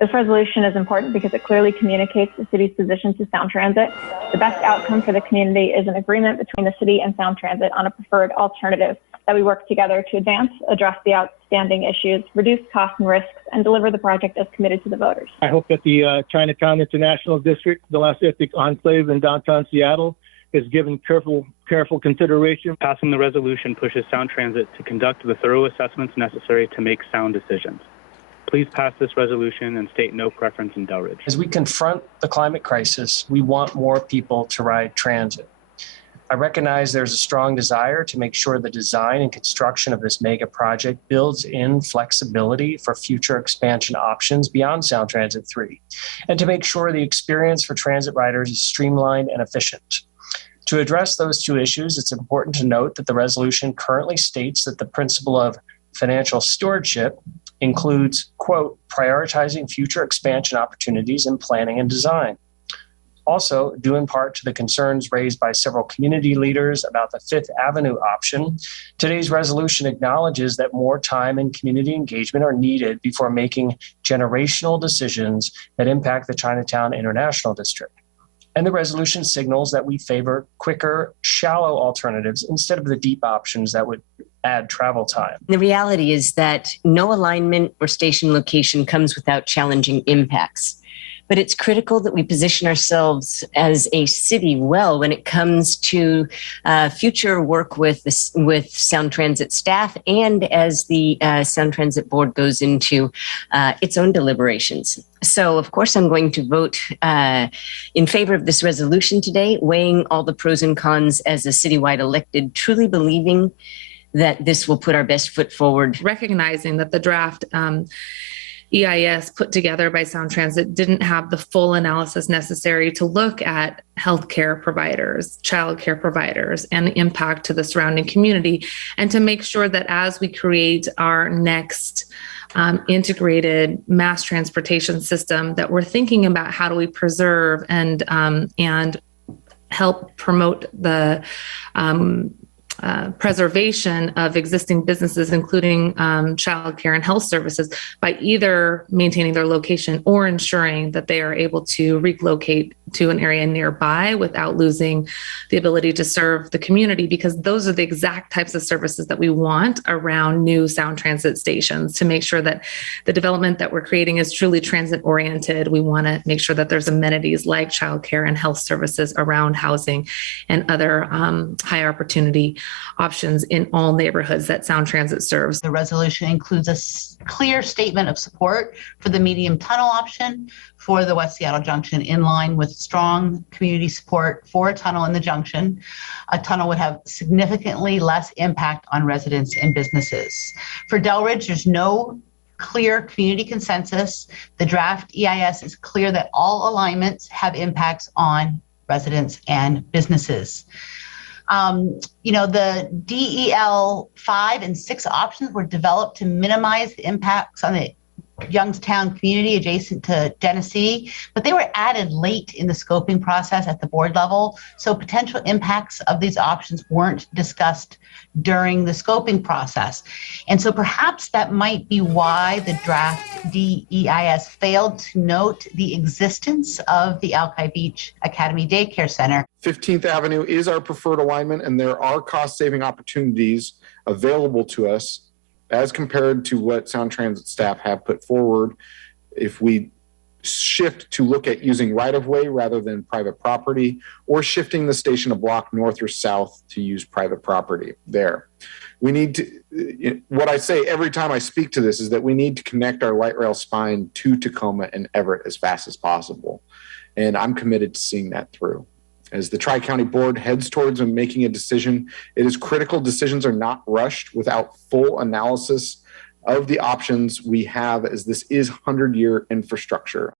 This resolution is important because it clearly communicates the city's position to Sound Transit. The best outcome for the community is an agreement between the city and Sound Transit on a preferred alternative that we work together to advance, address the outstanding issues, reduce costs and risks, and deliver the project as committed to the voters. I hope that the Chinatown International District, the last ethnic enclave in downtown Seattle, is given careful consideration. Passing the resolution pushes Sound Transit to conduct the thorough assessments necessary to make sound decisions. Please pass this resolution and state no preference in Delridge. As we confront the climate crisis, we want more people to ride transit. I recognize there's a strong desire to make sure the design and construction of this mega project builds in flexibility for future expansion options beyond Sound Transit 3, and to make sure the experience for transit riders is streamlined and efficient. To address those two issues, it's important to note that the resolution currently states that the principle of financial stewardship includes, quote, prioritizing future expansion opportunities in planning and design. Also, due in part to the concerns raised by several community leaders about the Fifth Avenue option, today's resolution acknowledges that more time and community engagement are needed before making generational decisions that impact the Chinatown International District. And the resolution signals that we favor quicker, shallow alternatives instead of the deep options that would add travel time. The reality is that no alignment or station location comes without challenging impacts. But it's critical that we position ourselves as a city well when it comes to future work with Sound Transit staff and as the Sound Transit Board goes into its own deliberations. So, of course, I'm going to vote in favor of this resolution today, weighing all the pros and cons as a citywide elected, truly believing that this will put our best foot forward. Recognizing that the draft EIS put together by Sound Transit didn't have the full analysis necessary to look at healthcare providers, childcare providers, and the impact to the surrounding community, and to make sure that as we create our next integrated mass transportation system, that we're thinking about how do we preserve and help promote the preservation of existing businesses, including childcare and health services, by either maintaining their location or ensuring that they are able to relocate to an area nearby without losing the ability to serve the community, because those are the exact types of services that we want around new Sound Transit stations to make sure that the development that we're creating is truly transit oriented. We want to make sure that there's amenities like childcare and health services around housing and other high opportunity options in all neighborhoods that Sound Transit serves. The resolution includes a clear statement of support for the medium tunnel option for the West Seattle Junction, in line with strong community support for a tunnel in the junction. A tunnel would have significantly less impact on residents and businesses. For Delridge, there's no clear community consensus. The draft EIS is clear that all alignments have impacts on residents and businesses. The DEL 5 and 6 options were developed to minimize the impacts on the Youngstown community adjacent to Genesee, but they were added late in the scoping process at the board level. So potential impacts of these options weren't discussed during the scoping process. And so perhaps that might be why the draft DEIS failed to note the existence of the Alki Beach Academy Daycare Center. 15th Avenue is our preferred alignment, and there are cost-saving opportunities available to us as compared to what Sound Transit staff have put forward. If we shift to look at using right-of-way rather than private property, or shifting the station a block north or south to use private property there. We need to, what I say every time I speak to this is that we need to connect our light rail spine to Tacoma and Everett as fast as possible. And I'm committed to seeing that through. As the Tri-County Board heads towards making a decision, it is critical decisions are not rushed without full analysis of the options we have, as this is 100-year infrastructure.